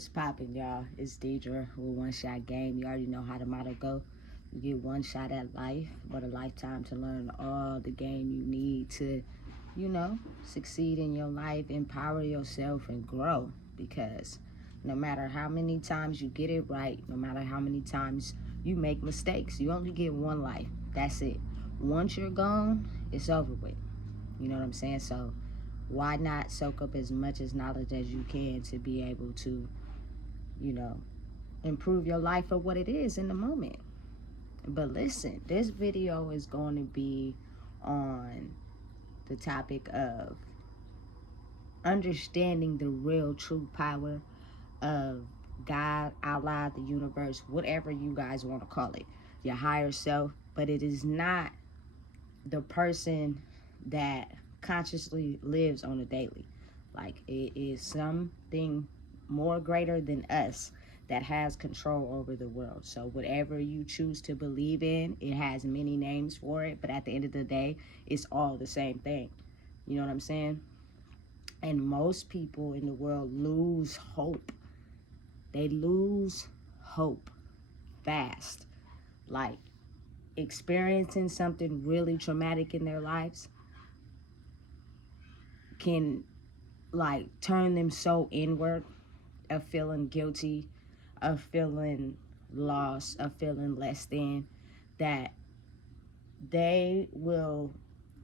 What's poppin', y'all? It's Deidre with One Shot Game. You already know how the motto go. You get one shot at life, but a lifetime to learn all the game you need to, succeed in your life, empower yourself, and grow. Because no matter how many times you get it right, no matter how many times you make mistakes, you only get one life. That's it. Once you're gone, it's over with. You know what I'm saying? So why not soak up as much as knowledge as you can to be able to, improve your life for what it is in the moment. But listen, this video is going to be on the topic of understanding the real true power of God, Allah, the universe, whatever you guys want to call it, your higher self. But it is not the person that consciously lives on a daily. Like, it is something more greater than us that has control over the world. So whatever you choose to believe in, it has many names for it, but at the end of the day, it's all the same thing. You know what I'm saying? And most people in the world lose hope. They lose hope fast. Like, experiencing something really traumatic in their lives can turn them so inward, of feeling guilty, of feeling lost, of feeling less than, that they will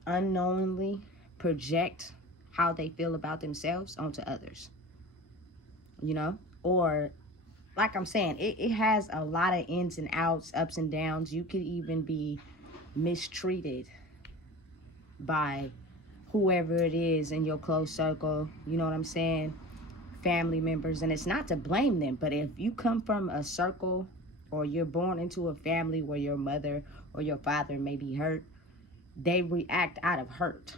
unknowingly project how they feel about themselves onto others, or like I'm saying, it has a lot of ins and outs, ups and downs. You could even be mistreated by whoever it is in your close circle, you know what I'm saying, family members. And it's not to blame them, but if you come from a circle or you're born into a family where your mother or your father may be hurt, they react out of hurt.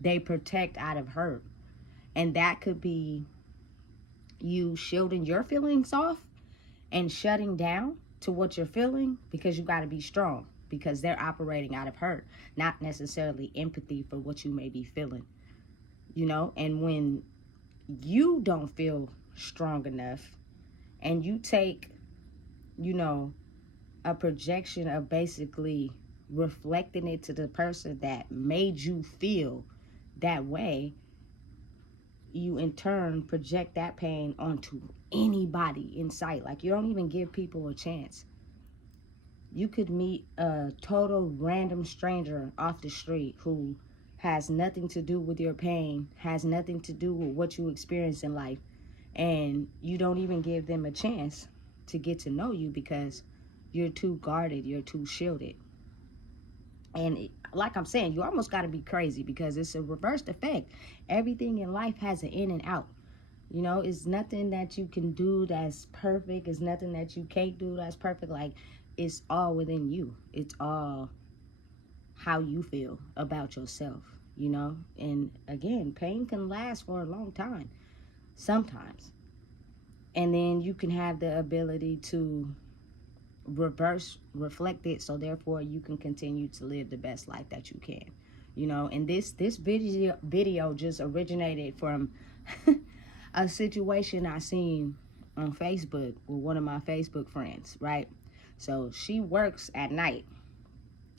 They protect out of hurt. And that could be you shielding your feelings off and shutting down to what you're feeling, because you got to be strong, because they're operating out of hurt, not necessarily empathy for what you may be feeling, and when you don't feel strong enough and you take, a projection of basically reflecting it to the person that made you feel that way, you in turn project that pain onto anybody in sight. Like, you don't even give people a chance. You could meet a total random stranger off the street who has nothing to do with your pain, has nothing to do with what you experience in life, and you don't even give them a chance to get to know you because you're too guarded, you're too shielded. And like I'm saying, you almost got to be crazy, because it's a reversed effect. Everything in life has an in and out. It's nothing that you can do that's perfect. It's nothing that you can't do that's perfect. Like, it's all within you. It's all how you feel about yourself, And again, pain can last for a long time, sometimes. And then you can have the ability to reflect it, so therefore you can continue to live the best life that you can, And this video just originated from a situation I seen on Facebook with one of my Facebook friends, right? So she works at night.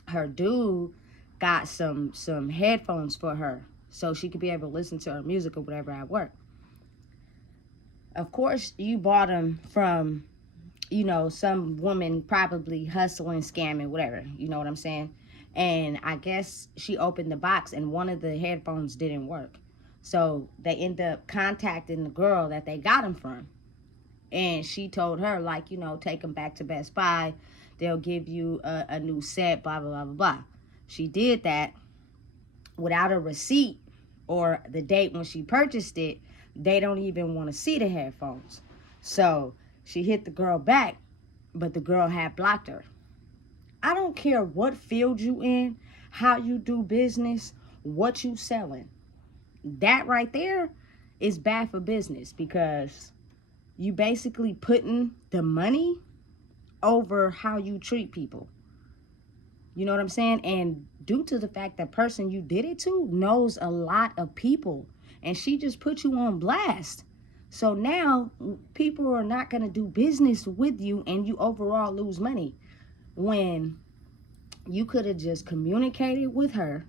Her dude got some headphones for her so she could be able to listen to her music or whatever at work. Of course, you bought them from, some woman probably hustling, scamming, whatever. You know what I'm saying? And I guess she opened the box and one of the headphones didn't work. So they end up contacting the girl that they got them from. And she told her, take them back to Best Buy. They'll give you a new set, blah, blah, blah, blah, blah. She did that without a receipt or the date when she purchased it. They don't even want to see the headphones. So she hit the girl back, but the girl had blocked her. I don't care what field you in, how you do business, what you selling. That right there is bad for business, because you basically putting the money over how you treat people. You know what I'm saying? And due to the fact that person you did it to knows a lot of people, and she just put you on blast. So now people are not going to do business with you, and you overall lose money, when you could have just communicated with her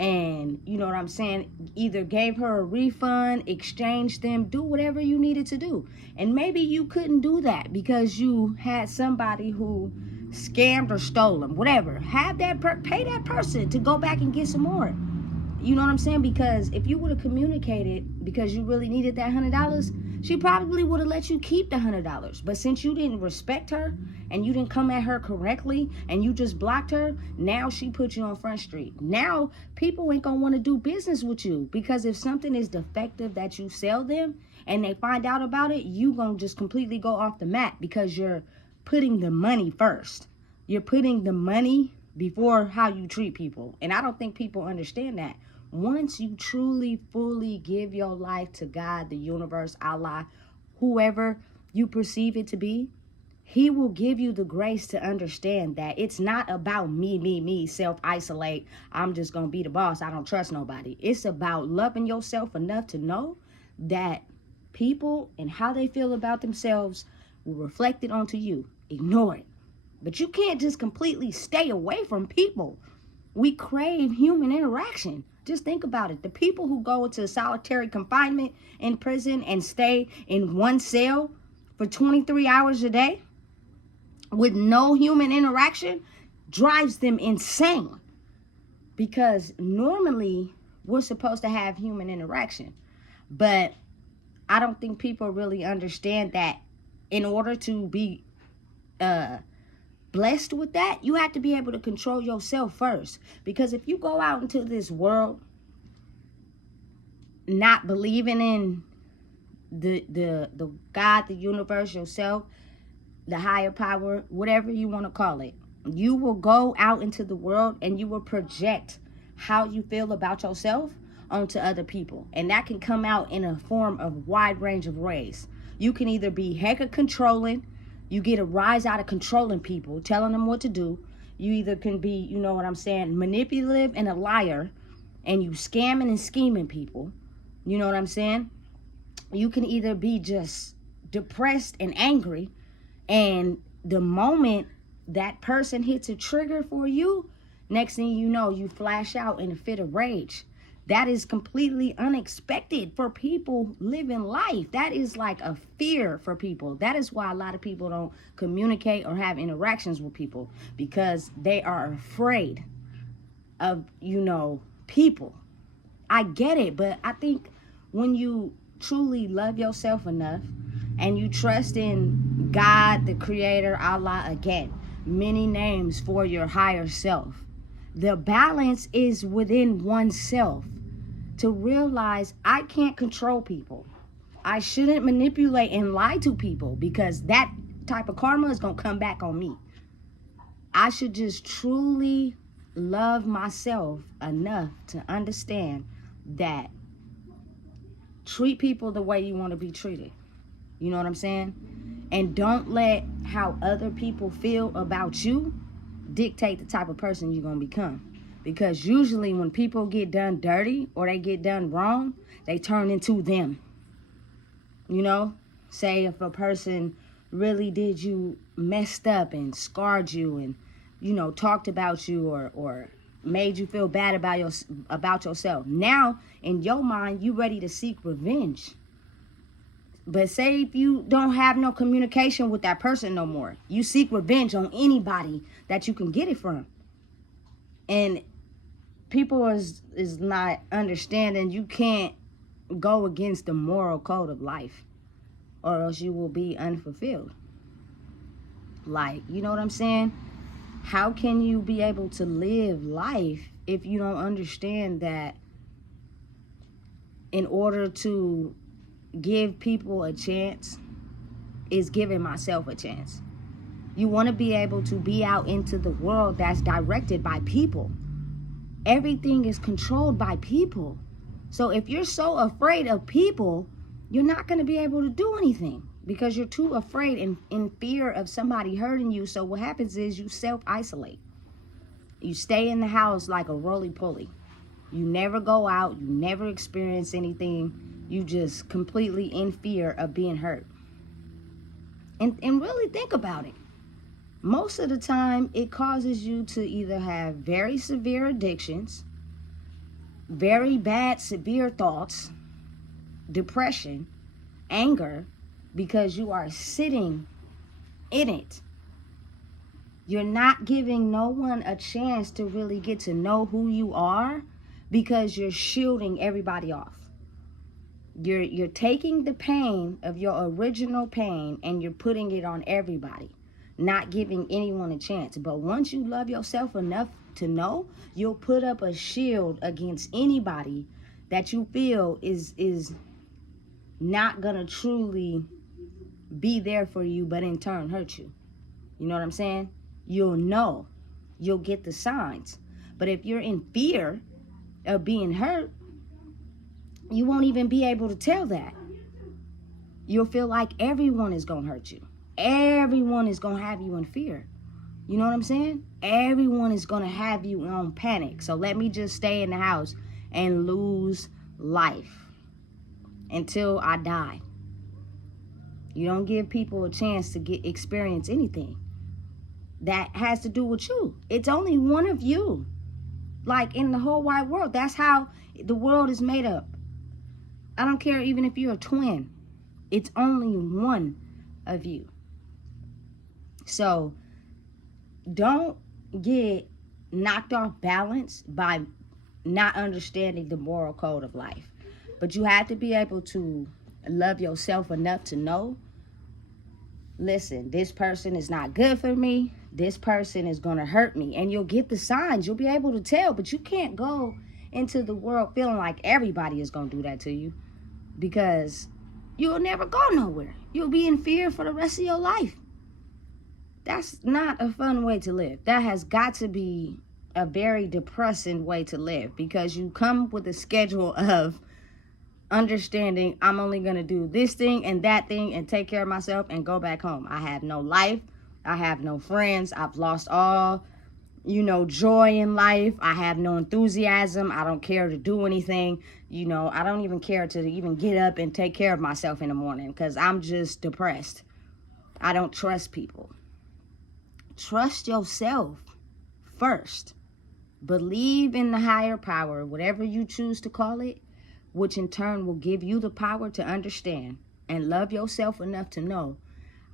and, you know what I'm saying, either gave her a refund, exchanged them, do whatever you needed to do. And maybe you couldn't do that because you had somebody who scammed or stole them, whatever. Have that pay that person to go back and get some more. You know what I'm saying? Because if you would have communicated because you really needed that $100, she probably would have let you keep the $100. But since you didn't respect her and you didn't come at her correctly and you just blocked her, now she put you on Front Street. Now people ain't gonna want to do business with you, because if something is defective that you sell them and they find out about it, you gonna just completely go off the mat, because you're putting the money first. You're putting the money before how you treat people. And I don't think people understand that. Once you truly, fully give your life to God, the universe, Allah, whoever you perceive it to be, He will give you the grace to understand that it's not about me, self-isolate. I'm just going to be the boss. I don't trust nobody. It's about loving yourself enough to know that people and how they feel about themselves will reflect it onto you. Ignore it. But you can't just completely stay away from people. We crave human interaction. Just think about it. The people who go into solitary confinement in prison and stay in one cell for 23 hours a day with no human interaction drives them insane. Because normally we're supposed to have human interaction. But I don't think people really understand that in order to be blessed with that, you have to be able to control yourself first. Because if you go out into this world not believing in the God, the universe, yourself, the higher power, whatever you want to call it, you will go out into the world and you will project how you feel about yourself onto other people. And that can come out in a form of wide range of ways. You can either be hecka controlling. You get a rise out of controlling people, telling them what to do. You either can be, you know what I'm saying, manipulative and a liar, and you scamming and scheming people. You know what I'm saying? You can either be just depressed and angry, and the moment that person hits a trigger for you, next thing you know, you flash out in a fit of rage. That is completely unexpected for people living life. That is like a fear for people. That is why a lot of people don't communicate or have interactions with people, because they are afraid of, you know, people. I get it, but I think when you truly love yourself enough and you trust in God, the creator, Allah, again, many names for your higher self, the balance is within oneself. To realize I can't control people. I shouldn't manipulate and lie to people, because that type of karma is going to come back on me. I should just truly love myself enough to understand that treat people the way you want to be treated. You know what I'm saying? And don't let how other people feel about you dictate the type of person you're going to become. Because usually when people get done dirty or they get done wrong, they turn into them. You know, say if a person really did you messed up and scarred you and, you know, talked about you or made you feel bad about yourself. Now, in your mind, you ready to seek revenge. But say if you don't have no communication with that person no more, you seek revenge on anybody that you can get it from. And people is not understanding you can't go against the moral code of life, or else you will be unfulfilled. Like, you know what I'm saying? How can you be able to live life if you don't understand that in order to give people a chance is giving myself a chance? You want to be able to be out into the world that's directed by people. Everything is controlled by people. So if you're so afraid of people, you're not going to be able to do anything, because you're too afraid and in fear of somebody hurting you. So what happens is you self-isolate. You stay in the house like a roly-poly. You never go out. You never experience anything. You just completely in fear of being hurt. And really think about it. Most of the time, it causes you to either have very severe addictions, very bad, severe thoughts, depression, anger, because you are sitting in it. You're not giving no one a chance to really get to know who you are because you're shielding everybody off. You're taking the pain of your original pain and you're putting it on everybody, not giving anyone a chance. But once you love yourself enough to know, you'll put up a shield against anybody that you feel is not gonna truly be there for you, but in turn hurt you. You know what I'm saying? You'll know. You'll get the signs. But if you're in fear of being hurt, you won't even be able to tell that. You'll feel like everyone is going to hurt you. Everyone is going to have you in fear. You know what I'm saying? Everyone is going to have you on panic. So let me just stay in the house and lose life until I die. You don't give people a chance to experience anything that has to do with you. It's only one of you. Like in the whole wide world. That's how the world is made up. I don't care even if you're a twin. It's only one of you. So don't get knocked off balance by not understanding the moral code of life. But you have to be able to love yourself enough to know, listen, this person is not good for me. This person is going to hurt me. And you'll get the signs. You'll be able to tell. But you can't go into the world feeling like everybody is going to do that to you, because you'll never go nowhere. You'll be in fear for the rest of your life. That's not a fun way to live. That has got to be a very depressing way to live, because you come with a schedule of understanding I'm only going to do this thing and that thing and take care of myself and go back home. I have no life. I have no friends. I've lost all, joy in life. I have no enthusiasm. I don't care to do anything. I don't even care to even get up and take care of myself in the morning because I'm just depressed. I don't trust people. Trust yourself first. Believe in the higher power, whatever you choose to call it, which in turn will give you the power to understand and love yourself enough to know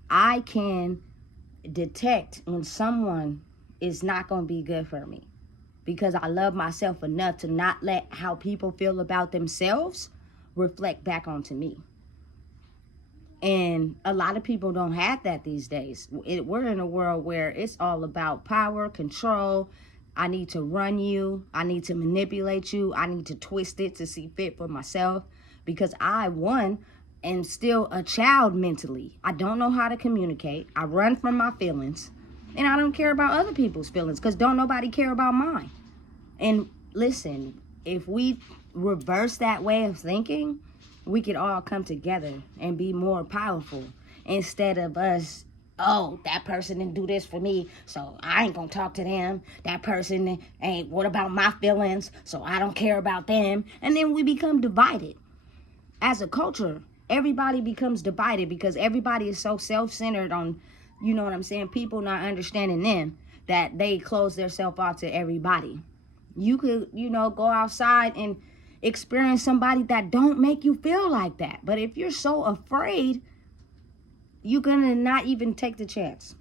I can detect when someone is not going to be good for me, because I love myself enough to not let how people feel about themselves reflect back onto me. And a lot of people don't have that these days. We're in a world where it's all about power, control. I need to run you. I need to manipulate you. I need to twist it to see fit for myself, because I, am still a child mentally. I don't know how to communicate. I run from my feelings, and I don't care about other people's feelings because don't nobody care about mine. And listen, if we reverse that way of thinking, we could all come together and be more powerful instead of us, oh, that person didn't do this for me, so I ain't gonna talk to them. That person ain't, what about my feelings? So I don't care about them. And then we become divided. As a culture, everybody becomes divided because everybody is so self-centered on, people not understanding them, that they close themselves off to everybody. You could, go outside and experience somebody that don't make you feel like that. But if you're so afraid, you're gonna not even take the chance.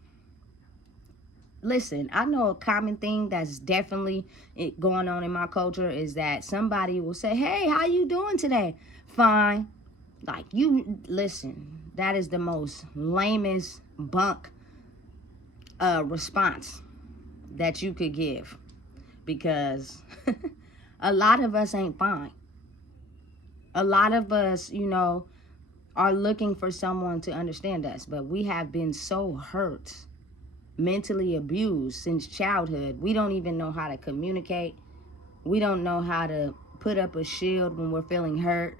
Listen, I know a common thing that's definitely going on in my culture is that somebody will say, hey, how you doing today? Fine. Like, listen, that is the most lamest bunk response that you could give, because a lot of us ain't fine. A lot of us, are looking for someone to understand us, but we have been so hurt, mentally abused since childhood. We don't even know how to communicate. We don't know how to put up a shield when we're feeling hurt.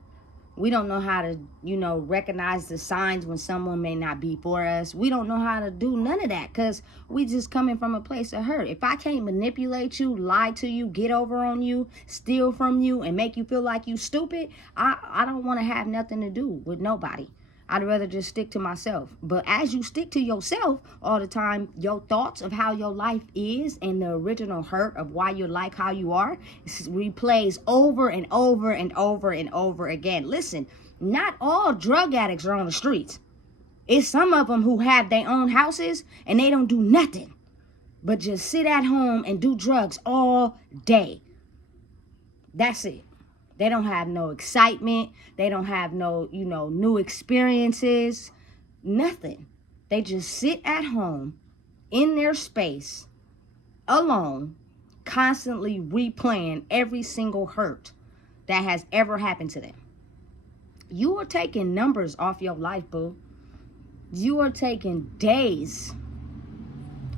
We don't know how to, recognize the signs when someone may not be for us. We don't know how to do none of that because we just coming from a place of hurt. If I can't manipulate you, lie to you, get over on you, steal from you, and make you feel like you stupid, I don't want to have nothing to do with nobody. I'd rather just stick to myself. But as you stick to yourself all the time, your thoughts of how your life is and the original hurt of why you're like how you are replays over and over and over and over again. Listen, not all drug addicts are on the streets. It's some of them who have their own houses and they don't do nothing but just sit at home and do drugs all day. That's it. They don't have no excitement. They don't have no, new experiences. Nothing. They just sit at home in their space alone, constantly replaying every single hurt that has ever happened to them. You are taking numbers off your life, boo. You are taking days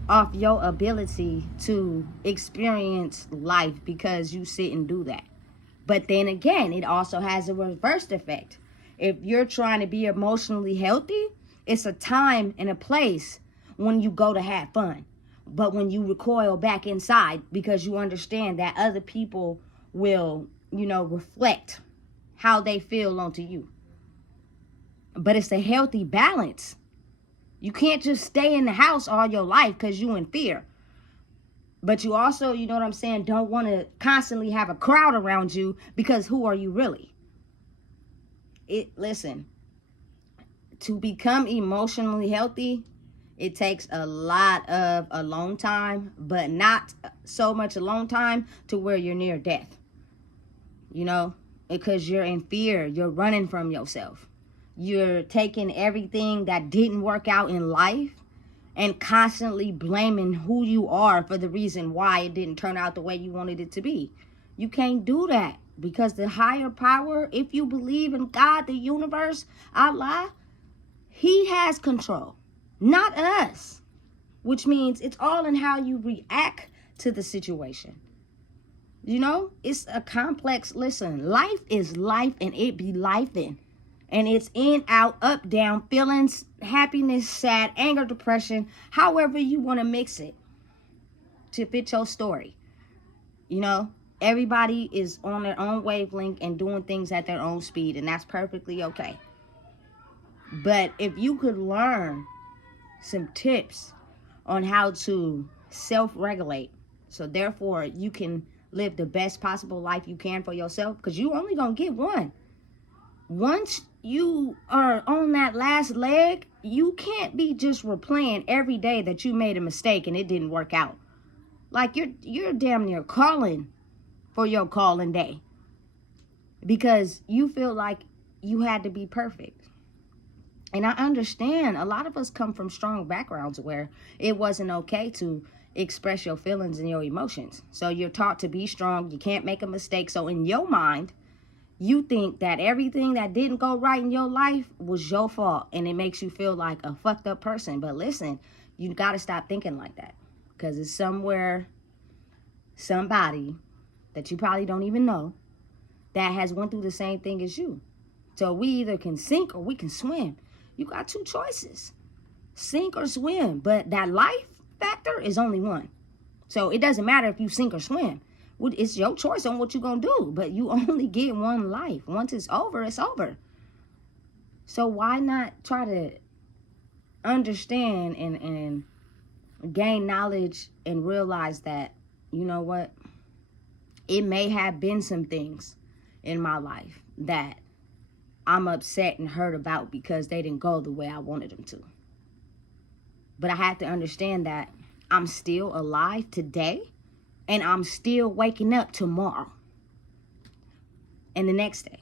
off your ability to experience life because you sit and do that. But then again, it also has a reverse effect. If you're trying to be emotionally healthy, it's a time and a place when you go to have fun. But when you recoil back inside because you understand that other people will, reflect how they feel onto you. But it's a healthy balance. You can't just stay in the house all your life because you in fear. But you also, don't want to constantly have a crowd around you because who are you really? Listen, to become emotionally healthy, it takes a lot of alone time, but not so much alone time to where you're near death. Because you're in fear, you're running from yourself. You're taking everything that didn't work out in life and constantly blaming who you are for the reason why it didn't turn out the way you wanted it to be. You can't do that because the higher power, if you believe in God, the universe, Allah, He has control, not us, which means it's all in how you react to the situation. It's a complex, listen, life is life and it be lifing. And it's in, out, up, down, feelings, happiness, sad, anger, depression, however you want to mix it to fit your story. Everybody is on their own wavelength and doing things at their own speed, and that's perfectly okay. But if you could learn some tips on how to self-regulate, so therefore you can live the best possible life you can for yourself, because you only gonna get one. Once you are on that last leg, you can't be just replaying every day that you made a mistake and it didn't work out. Like you're damn near calling for your calling day because you feel like you had to be perfect. And I understand a lot of us come from strong backgrounds where it wasn't okay to express your feelings and your emotions. So you're taught to be strong. You can't make a mistake. So in your mind, you think that everything that didn't go right in your life was your fault, and it makes you feel like a fucked up person. But listen, you got to stop thinking like that, because it's somebody that you probably don't even know that has went through the same thing as you. So we either can sink or we can swim. You got two choices, sink or swim. But that life factor is only one. So it doesn't matter if you sink or swim. It's your choice on what you're going to do, but you only get one life. Once it's over, it's over. So why not try to understand and gain knowledge and realize that, you know what? It may have been some things in my life that I'm upset and hurt about because they didn't go the way I wanted them to. But I have to understand that I'm still alive today. And I'm still waking up tomorrow and the next day.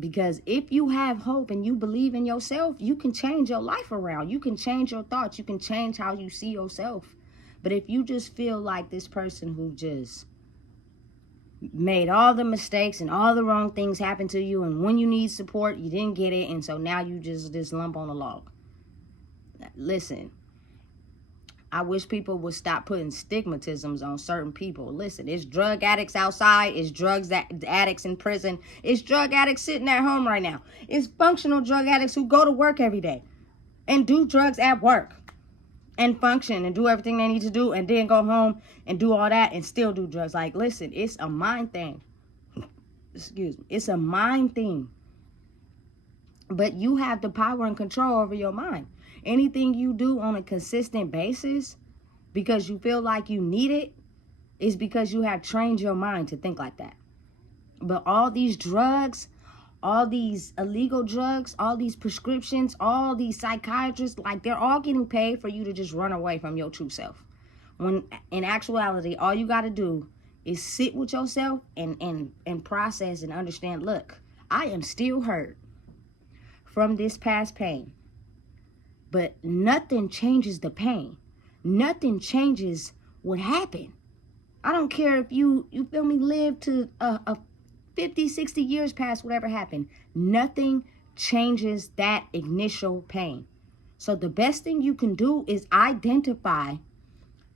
Because if you have hope and you believe in yourself, you can change your life around. You can change your thoughts. You can change how you see yourself. But if you just feel like this person who just made all the mistakes and all the wrong things happen to you, and when you need support, you didn't get it, and so now you just lump on a log. Listen, I wish people would stop putting stigmatisms on certain people. Listen, it's drug addicts outside. It's addicts in prison. It's drug addicts sitting at home right now. It's functional drug addicts who go to work every day and do drugs at work and function and do everything they need to do and then go home and do all that and still do drugs. Like, listen, it's a mind thing. Excuse me. It's a mind thing. But you have the power and control over your mind. Anything you do on a consistent basis because you feel like you need it is because you have trained your mind to think like that. But all these drugs, all these illegal drugs, all these prescriptions, all these psychiatrists, like they're all getting paid for you to just run away from your true self. When in actuality, all you got to do is sit with yourself and process and understand, look, I am still hurt from this past pain. But nothing changes the pain. Nothing changes what happened. I don't care if you feel me, live to a 50, 60 years past whatever happened. Nothing changes that initial pain. So the best thing you can do is identify,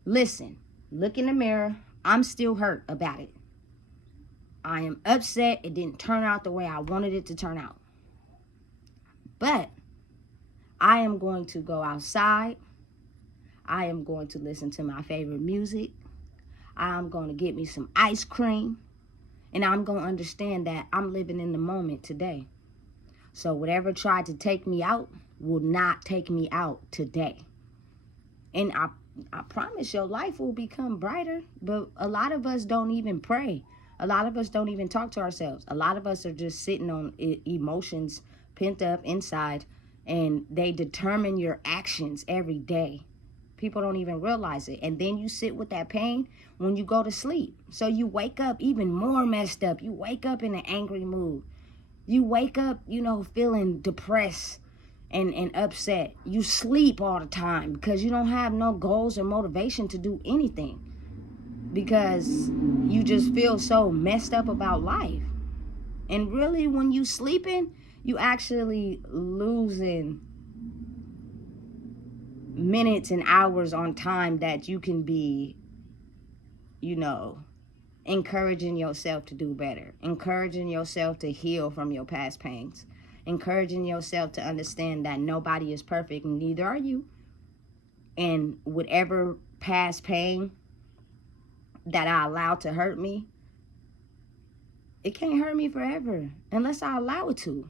listen, look in the mirror. I'm still hurt about it. I am upset. It didn't turn out the way I wanted it to turn out. But I am going to go outside. I am going to listen to my favorite music. I'm going to get me some ice cream. And I'm going to understand that I'm living in the moment today. So whatever tried to take me out will not take me out today. And I promise your life will become brighter. But a lot of us don't even pray. A lot of us don't even talk to ourselves. A lot of us are just sitting on emotions pent up inside. And they determine your actions every day. People don't even realize it. And then you sit with that pain when you go to sleep. So you wake up even more messed up. You wake up in an angry mood. You wake up, feeling depressed and upset. You sleep all the time because you don't have no goals or motivation to do anything. Because you just feel so messed up about life. And really, when you sleeping, you actually losing minutes and hours on time that you can be, encouraging yourself to do better, encouraging yourself to heal from your past pains, encouraging yourself to understand that nobody is perfect and neither are you. And whatever past pain that I allowed to hurt me, it can't hurt me forever unless I allow it to.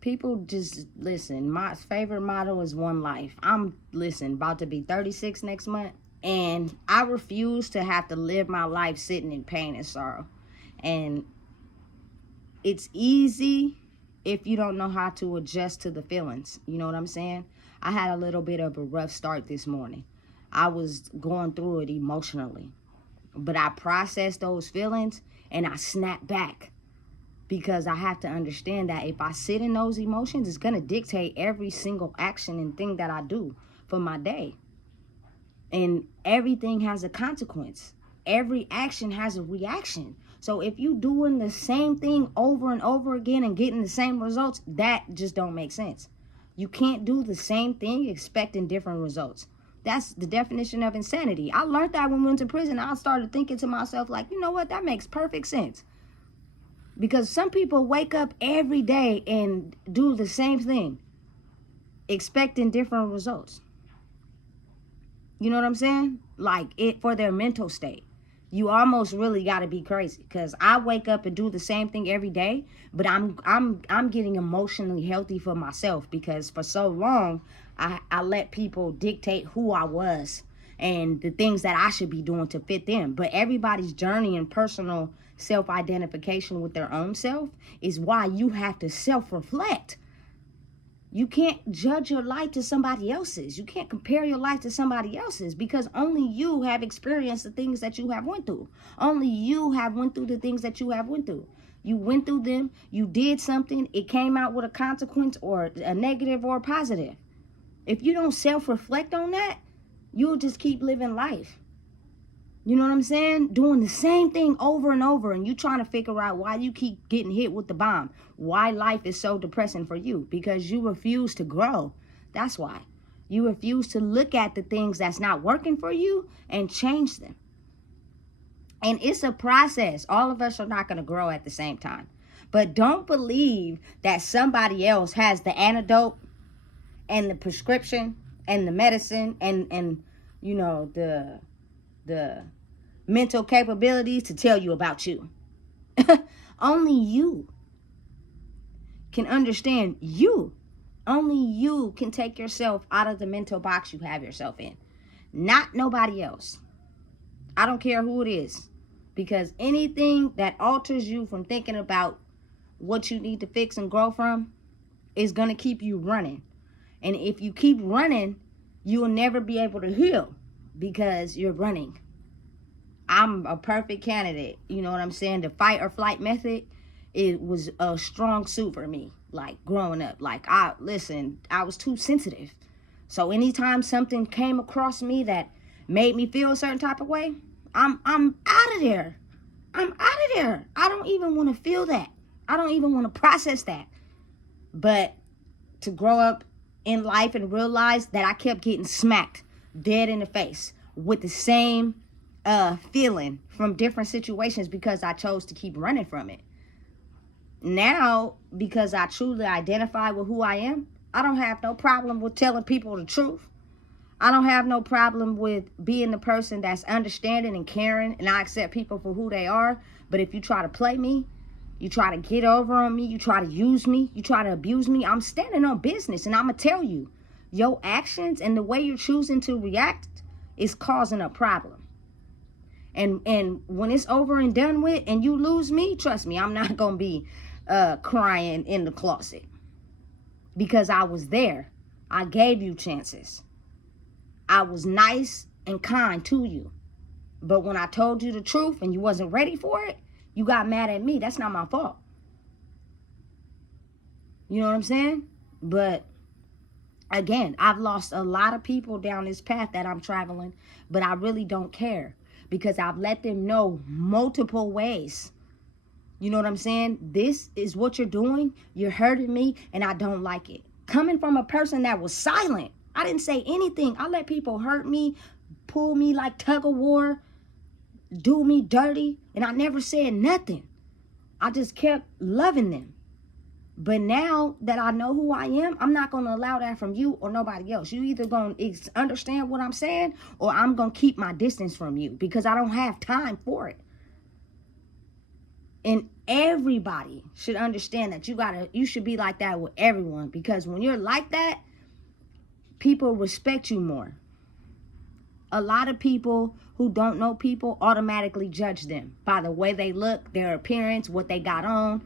People just listen. My favorite motto is one life. I'm about to be 36 next month, and I refuse to have to live my life sitting in pain and sorrow. And it's easy if you don't know how to adjust to the feelings. You know what I'm saying? I had a little bit of a rough start this morning. I was going through it emotionally, but I processed those feelings and I snapped back. Because I have to understand that if I sit in those emotions, it's going to dictate every single action and thing that I do for my day. And everything has a consequence. Every action has a reaction. So if you doing the same thing over and over again and getting the same results, that just don't make sense. You can't do the same thing expecting different results. That's the definition of insanity. I learned that when we went to prison. I started thinking to myself, like, you know what? That makes perfect sense. Because some people wake up every day and do the same thing, expecting different results. You know what I'm saying? Like it for their mental state. You almost really got to be crazy. Because I wake up and do the same thing every day, but I'm getting emotionally healthy for myself. Because for so long, I let people dictate who I was and the things that I should be doing to fit them. But everybody's journey and personal self-identification with their own self is why you have to self-reflect. You can't judge your life to somebody else's. You can't compare your life to somebody else's because only you have experienced the things that you have went through. Only you have went through the things that you have went through. You went through them. You did something. It came out with a consequence or a negative or a positive. If you don't self-reflect on that, you'll just keep living life. You know what I'm saying? Doing the same thing over and over, and you trying to figure out why you keep getting hit with the bomb. Why life is so depressing for you. Because you refuse to grow. That's why. You refuse to look at the things that's not working for you and change them. And it's a process. All of us are not going to grow at the same time. But don't believe that somebody else has the antidote and the prescription and the medicine and you know, the mental capabilities to tell you about you. Only you can understand you. Only you can take yourself out of the mental box you have yourself in. Not nobody else. I don't care who it is. Because anything that alters you from thinking about what you need to fix and grow from is going to keep you running. And if you keep running, you will never be able to heal because you're running. I'm a perfect candidate. You know what I'm saying? The fight or flight method, it was a strong suit for me. Like growing up, like I was too sensitive. So anytime something came across me that made me feel a certain type of way, I'm out of there. I'm out of there. I don't even want to feel that. I don't even want to process that. But to grow up in life and realize that I kept getting smacked dead in the face with the same feeling from different situations because I chose to keep running from it. Now, because I truly identify with who I am, I don't have no problem with telling people the truth. I don't have no problem with being the person that's understanding and caring, and I accept people for who they are. But if you try to play me, you try to get over on me, you try to use me, you try to abuse me, I'm standing on business, and I'm going to tell you, your actions and the way you're choosing to react is causing a problem. And when it's over and done with and you lose me, trust me, I'm not going to be crying in the closet. Because I was there. I gave you chances. I was nice and kind to you. But when I told you the truth and you wasn't ready for it, you got mad at me. That's not my fault. You know what I'm saying? But again, I've lost a lot of people down this path that I'm traveling, but I really don't care because I've let them know multiple ways. You know what I'm saying? This is what you're doing. You're hurting me and I don't like it. Coming from a person that was silent. I didn't say anything. I let people hurt me, pull me like tug of war, do me dirty, and I never said nothing. I just kept loving them. But now that I know who I am, I'm not going to allow that from you or nobody else. You either going to understand what I'm saying or I'm going to keep my distance from you because I don't have time for it. And everybody should understand that you should be like that with everyone because when you're like that, people respect you more. A lot of people who don't know people automatically judge them by the way they look, their appearance, what they got on.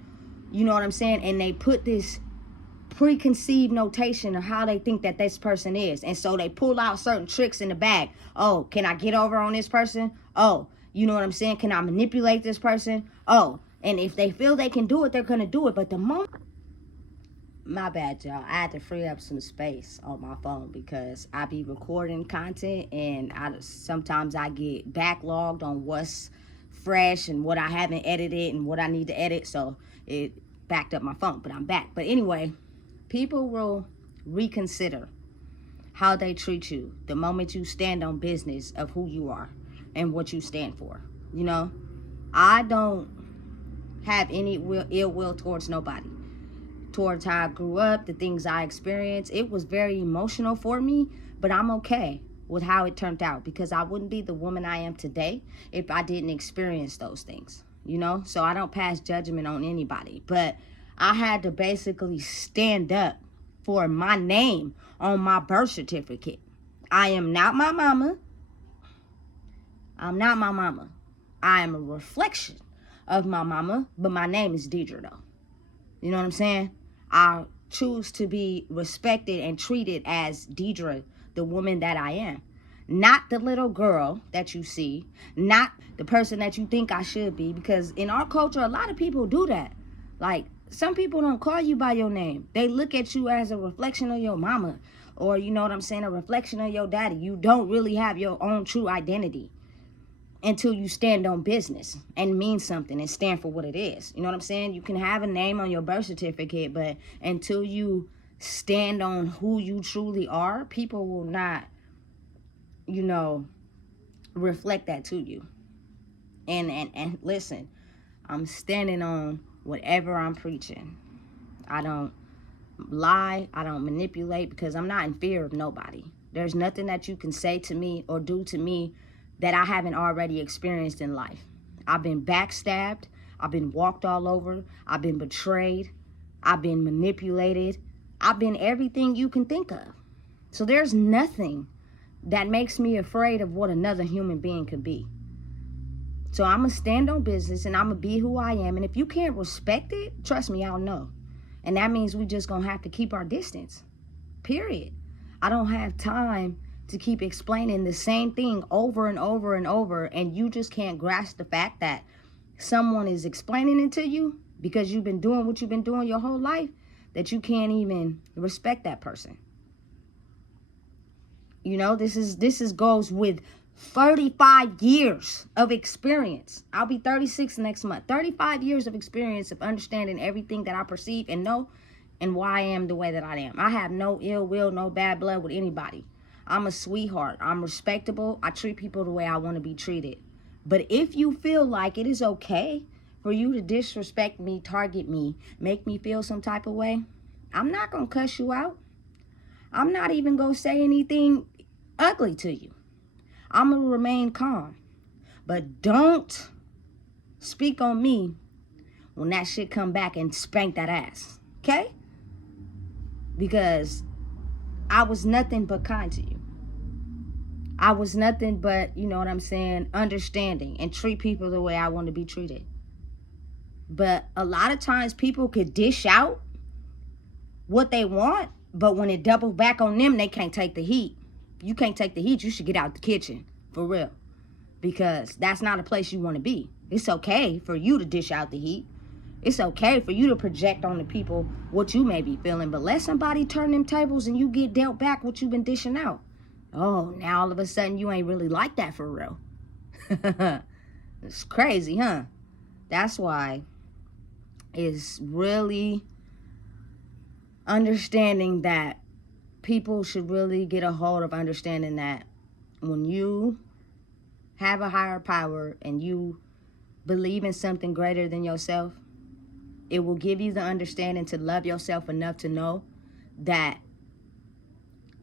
You know what I'm saying? And they put this preconceived notation of how they think that this person is. And so they pull out certain tricks in the bag. Oh, can I get over on this person? Oh, you know what I'm saying? Can I manipulate this person? Oh, and if they feel they can do it, they're going to do it. But the moment... My bad, y'all. I had to free up some space on my phone because I be recording content and sometimes I get backlogged on what's fresh and what I haven't edited and what I need to edit. So it backed up my phone, but I'm back. But anyway, people will reconsider how they treat you the moment you stand on business of who you are and what you stand for. You know, I don't have any ill will towards nobody. Towards how I grew up, the things I experienced. It was very emotional for me, but I'm okay with how it turned out because I wouldn't be the woman I am today if I didn't experience those things, you know? So I don't pass judgment on anybody, but I had to basically stand up for my name on my birth certificate. I am not my mama. I'm not my mama. I am a reflection of my mama, but my name is Deidre though. You know what I'm saying? I choose to be respected and treated as Deidre, the woman that I am. Not the little girl that you see. Not the person that you think I should be. Because in our culture, a lot of people do that. Like, some people don't call you by your name. They look at you as a reflection of your mama. Or, you know what I'm saying, a reflection of your daddy. You don't really have your own true identity until you stand on business and mean something and stand for what it is. You know what I'm saying? You can have a name on your birth certificate, but until you stand on who you truly are, people will not, reflect that to you. And listen, I'm standing on whatever I'm preaching. I don't lie. I don't manipulate, because I'm not in fear of nobody. There's nothing that you can say to me or do to me that I haven't already experienced in life. I've been backstabbed. I've been walked all over. I've been betrayed. I've been manipulated. I've been everything you can think of. So there's nothing that makes me afraid of what another human being could be. So I'm going to stand on business, and I'm going to be who I am. And if you can't respect it, trust me, I'll know. And that means we just going to have to keep our distance. Period. I don't have time to keep explaining the same thing over and over and over, and you just can't grasp the fact that someone is explaining it to you because you've been doing what you've been doing your whole life, that you can't even respect that person. This goes with 35 years of experience. I'll be 36 next month. 35 years of experience of understanding everything that I perceive and know, and why I am the way that I am. I have no ill will, no bad blood with anybody. I'm a sweetheart. I'm respectable. I treat people the way I want to be treated. But if you feel like it is okay for you to disrespect me, target me, make me feel some type of way, I'm not going to cuss you out. I'm not even going to say anything ugly to you. I'm going to remain calm. But don't speak on me when that shit come back and spank that ass. Okay? Because I was nothing but kind to you. I was nothing but, understanding and treat people the way I want to be treated. But a lot of times people could dish out what they want, but when it doubles back on them, they can't take the heat. You can't take the heat, you should get out the kitchen, for real. Because that's not a place you want to be. It's okay for you to dish out the heat. It's okay for you to project on the people what you may be feeling, but let somebody turn them tables and you get dealt back what you've been dishing out. Oh, now all of a sudden you ain't really like that for real. It's crazy, huh? That's why it's really understanding that people should really get a hold of understanding that when you have a higher power and you believe in something greater than yourself, it will give you the understanding to love yourself enough to know that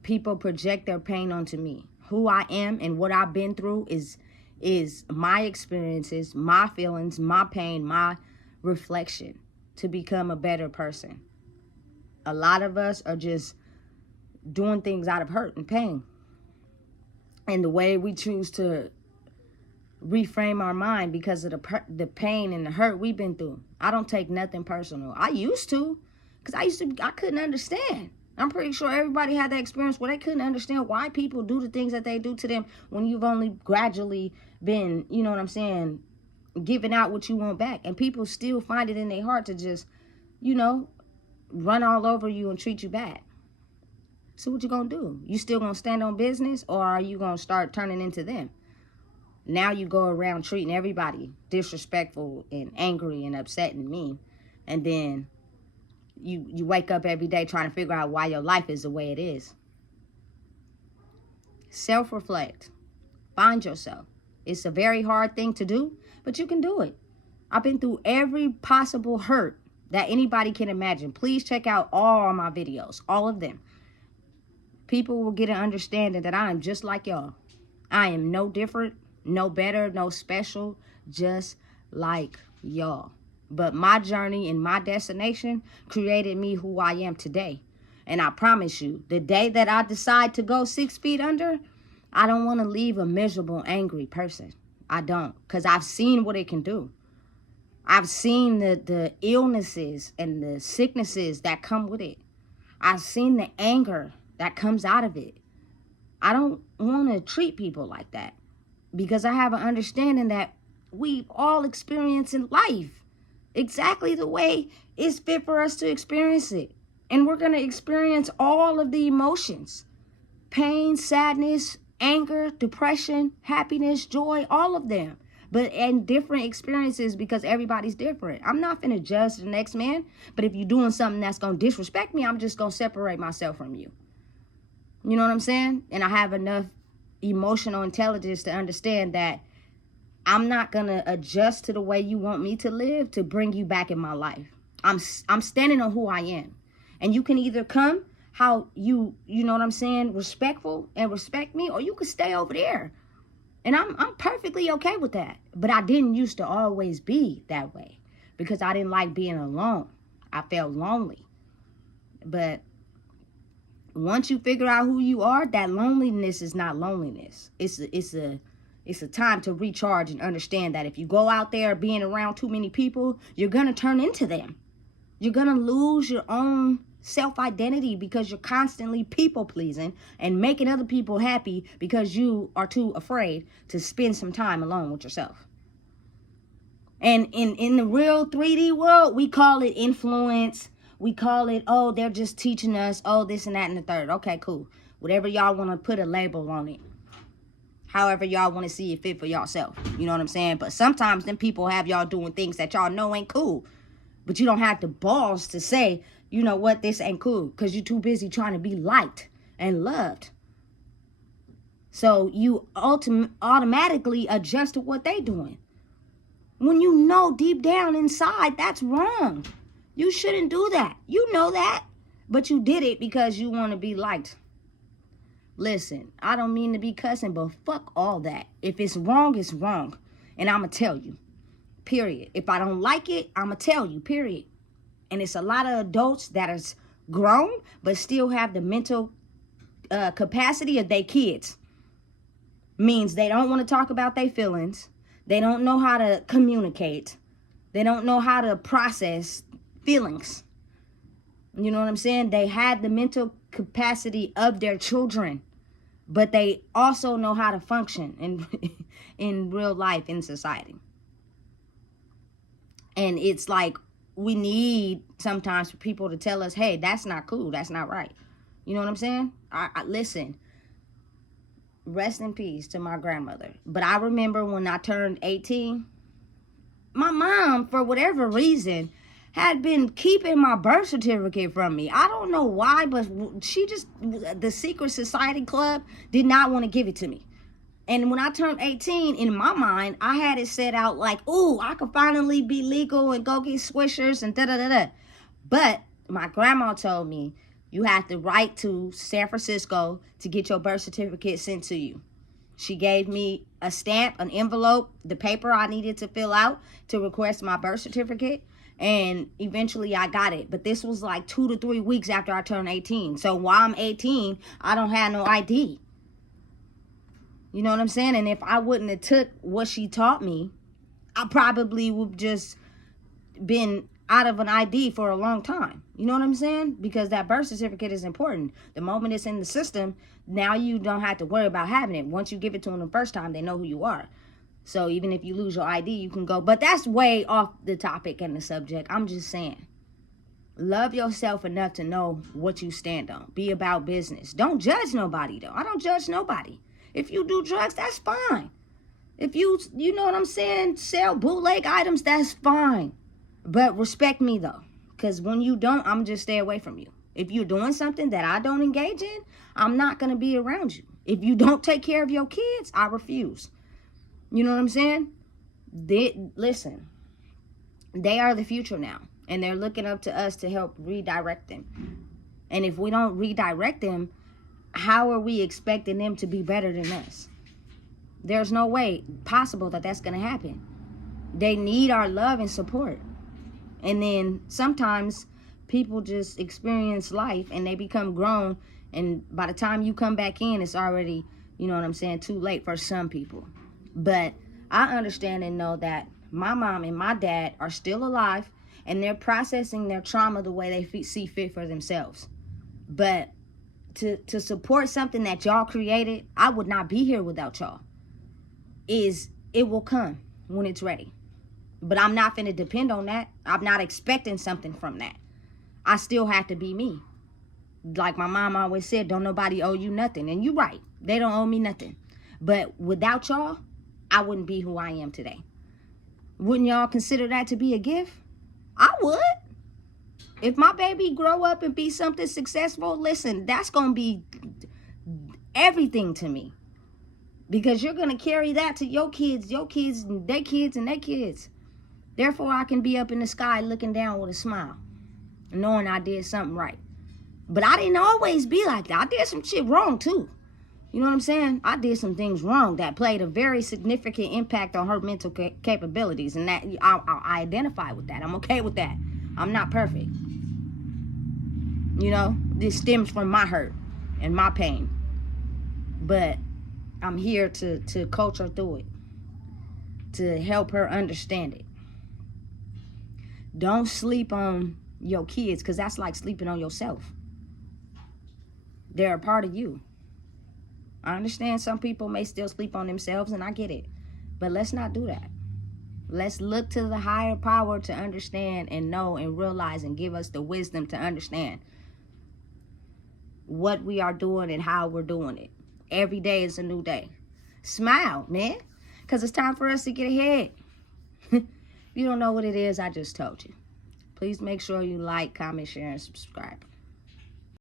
people project their pain onto me. Who I am and what I've been through is my experiences, my feelings, my pain, my reflection to become a better person. A lot of us are just doing things out of hurt and pain. And the way we choose to reframe our mind because of the pain and the hurt we've been through. I don't take nothing personal. I used to, because I couldn't understand. I'm pretty sure everybody had that experience where they couldn't understand why people do the things that they do to them when you've only gradually been, giving out what you want back. And people still find it in their heart to just, run all over you and treat you bad. So what you gonna do? You still gonna stand on business, or are you gonna start turning into them? Now you go around treating everybody disrespectful and angry and upset and mean. And then you wake up every day trying to figure out why your life is the way it is. Self-reflect. Find yourself. It's a very hard thing to do, but you can do it. I've been through every possible hurt that anybody can imagine. Please check out all my videos, all of them. People will get an understanding that I am just like y'all. I am no different, no better, no special, just like y'all. But my journey and my destination created me who I am today. And I promise you, the day that I decide to go 6 feet under, I don't want to leave a miserable, angry person. I don't, because I've seen what it can do. I've seen the illnesses and the sicknesses that come with it. I've seen the anger that comes out of it. I don't want to treat people like that because I have an understanding that we've all experienced in life exactly the way it's fit for us to experience it. And we're going to experience all of the emotions: pain, sadness, anger, depression, happiness, joy, all of them. but and different experiences because everybody's different. I'm not finna judge the next man, but if you're doing something that's gonna disrespect me, I'm just gonna separate myself from you. You know what I'm saying? And I have enough emotional intelligence to understand that I'm not gonna adjust to the way you want me to live to bring you back in my life. I'm standing on who I am, and you can either come how you know what I'm saying, respectful and respect me, or you could stay over there. And I'm perfectly okay with that. But I didn't used to always be that way because I didn't like being alone. I felt lonely. But once you figure out who you are, that loneliness is not loneliness. It's a time to recharge and understand that if you go out there being around too many people, you're going to turn into them. You're going to lose your own self-identity because you're constantly people-pleasing and making other people happy because you are too afraid to spend some time alone with yourself. And in the real 3D world, we call it influence. We call it, oh, they're just teaching us, oh, this and that and the third. Okay, cool. Whatever y'all want to put a label on it. However y'all want to see it fit for yourself. You know what I'm saying? But sometimes them people have y'all doing things that y'all know ain't cool. But you don't have the balls to say, you know what, this ain't cool. Because you're too busy trying to be liked and loved. So you automatically adjust to what they doing. When you know deep down inside, that's wrong. You shouldn't do that. You know that. But you did it because you want to be liked. Listen, I don't mean to be cussing, but fuck all that. If it's wrong, it's wrong. And I'm going to tell you. Period. If I don't like it, I'm going to tell you. Period. And it's a lot of adults that is grown, but still have the mental capacity of their kids. Means they don't want to talk about their feelings. They don't know how to communicate. They don't know how to process feelings. You know what I'm saying? They have the mental capacity of their children, but they also know how to function in real life, in society. And it's like we need sometimes for people to tell us, hey, that's not cool. That's not right. You know what I'm saying? I listen. Rest in peace to my grandmother. But I remember when I turned 18, my mom, for whatever reason, had been keeping my birth certificate from me. I don't know why, but the secret society club did not want to give it to me. And when I turned 18, in my mind, I had it set out like, ooh, I could finally be legal and go get swishers and da-da-da-da. But my grandma told me, you have to write to San Francisco to get your birth certificate sent to you. She gave me a stamp, an envelope, the paper I needed to fill out to request my birth certificate. And eventually I got it. But this was like 2 to 3 weeks after I turned 18. So while I'm 18, I don't have no ID. You know what I'm saying? And if I wouldn't have took what she taught me, I probably would just been out of an ID for a long time. You know what I'm saying? Because that birth certificate is important. The moment it's in the system, now you don't have to worry about having it. Once you give it to them the first time, they know who you are. So even if you lose your ID, you can go. But that's way off the topic and the subject. I'm just saying. Love yourself enough to know what you stand on. Be about business. Don't judge nobody, though. I don't judge nobody. If you do drugs, that's fine. If you know what I'm saying, sell bootleg items, that's fine. But respect me, though. Because when you don't, I'm just stay away from you. If you're doing something that I don't engage in, I'm not going to be around you. If you don't take care of your kids, I refuse. You know what I'm saying? Listen, they are the future now. And they're looking up to us to help redirect them. And if we don't redirect them, how are we expecting them to be better than us? There's no way possible that that's going to happen. They need our love and support. And then sometimes people just experience life and they become grown. And by the time you come back in, it's already, you know what I'm saying, too late for some people. But I understand and know that my mom and my dad are still alive and they're processing their trauma the way they see fit for themselves. But to support something that y'all created, I would not be here without y'all. It will come when it's ready. But I'm not finna depend on that. I'm not expecting something from that. I still have to be me. Like my mom always said, don't nobody owe you nothing. And you're right. They don't owe me nothing. But without y'all, I wouldn't be who I am today. Wouldn't y'all consider that to be a gift? I would. If my baby grow up and be something successful, listen, that's going to be everything to me. Because you're going to carry that to your kids, and their kids, and their kids. Therefore, I can be up in the sky looking down with a smile, knowing I did something right. But I didn't always be like that. I did some shit wrong, too. You know what I'm saying? I did some things wrong that played a very significant impact on her mental capabilities. And that I identify with that. I'm okay with that. I'm not perfect. You know, this stems from my hurt and my pain. But I'm here to coach her through it, to help her understand it. Don't sleep on your kids, because that's like sleeping on yourself. They're a part of you. I understand some people may still sleep on themselves, and I get it. But let's not do that. Let's look to the higher power to understand and know and realize and give us the wisdom to understand what we are doing and how we're doing it. Every day is a new day. Smile, man, because it's time for us to get ahead. If you don't know what it is, I just told you. Please make sure you like, comment, share, and subscribe.